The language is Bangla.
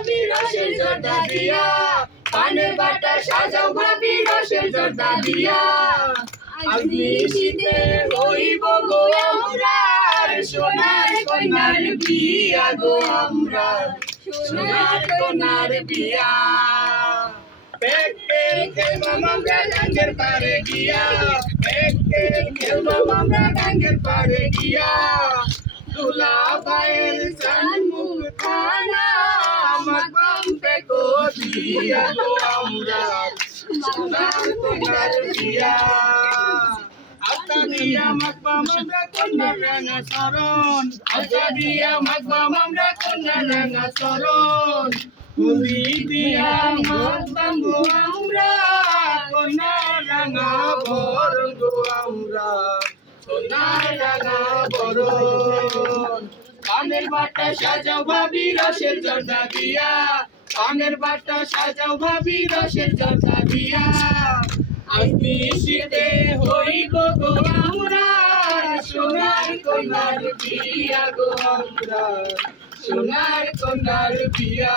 ভাবি রসের জর্দা দিয়া, পানের বাটা সাজাও ভাবি রসের জর্দা দিয়া। আজ নিশীথে হইব গো আমরা, সোনার কন্যার বিয়া গো আমরা, সোনার কন্যার বিয়া। পেটে খেলবাম আমরা গাঙ্গের পাড়ে গিয়া, পেটে খেলবাম আমরা গাঙ্গের পাড়ে গিয়া। দুলা ভাইয়ের জানমুখ খানা মাগবাম পেকো দিয়া গো আমরা, সোনার কন্যার বিয়া। আলতা দিয়া মাগবাম আমরা কন্যার রাঙা চরণ, আলতা দিয়া মাগবাম আমরা কন্যার রাঙা চরণ। হলি দিয়া মাগবাম গো আমরা কন্যার রাঙা বরণ গো আমরা, সোনার রাঙা বরণ। পানের বাটা সাজাও ভাবি রসের জর্দা দিয়া, পানের বাটা সাজাও ভাবি রসের জর্দা দিয়া। আজ নিশীথে হইব গো আমরা, সোনার কন্যার বিয়া গো আমরা, সোনার কন্যার বিয়া।